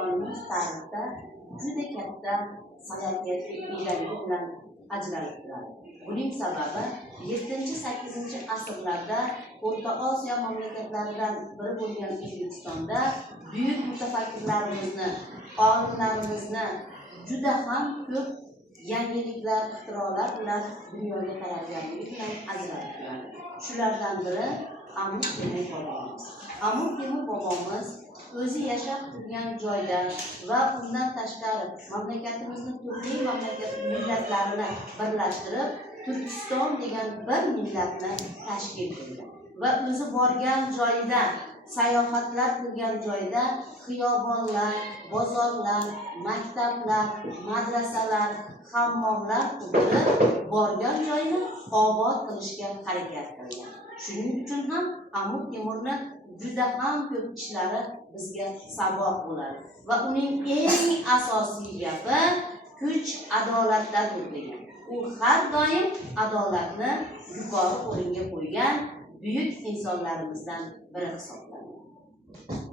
Qonunimiz tarixda juda katta salohiyatga egaligi bilan ajralib turadi. Buning sababi 7-8 asrlarda O'rta Osiyo mamlakatlaridan biri bo'lgan O'zbekistonda buyuk mutafakkirlarimizni, olimlarimizni juda ham ko'p yangiliklar, ixtirolar bilan dunyoga taratganligi bilan ajralib turadi. Shulardan biri Amir Temur bobomiz. Amir Temur bobomiz o'zi yashab turgan joyda va undan tashqari mamlakatimizning turli millatlarini birlashtirib Turkiston degan bir millatni tashkil qildi va o'zi borgan joyda, sayohatlar qilgan joyda xiyobonlar, bozorlar, maktablar, madrasalar, hammomlar qurib borgan joyni obod qilishga harakat qilgan. Shuning uchun ham Amir Temurni juda ham ko'p ishlari bizga saboq bo'ladi va uning eng asosiy gapi kuch adolatdadir degan. U har doim adolatni yuqori o'ringa qo'ygan buyuk insonlarimizdan biri hisoblanadi.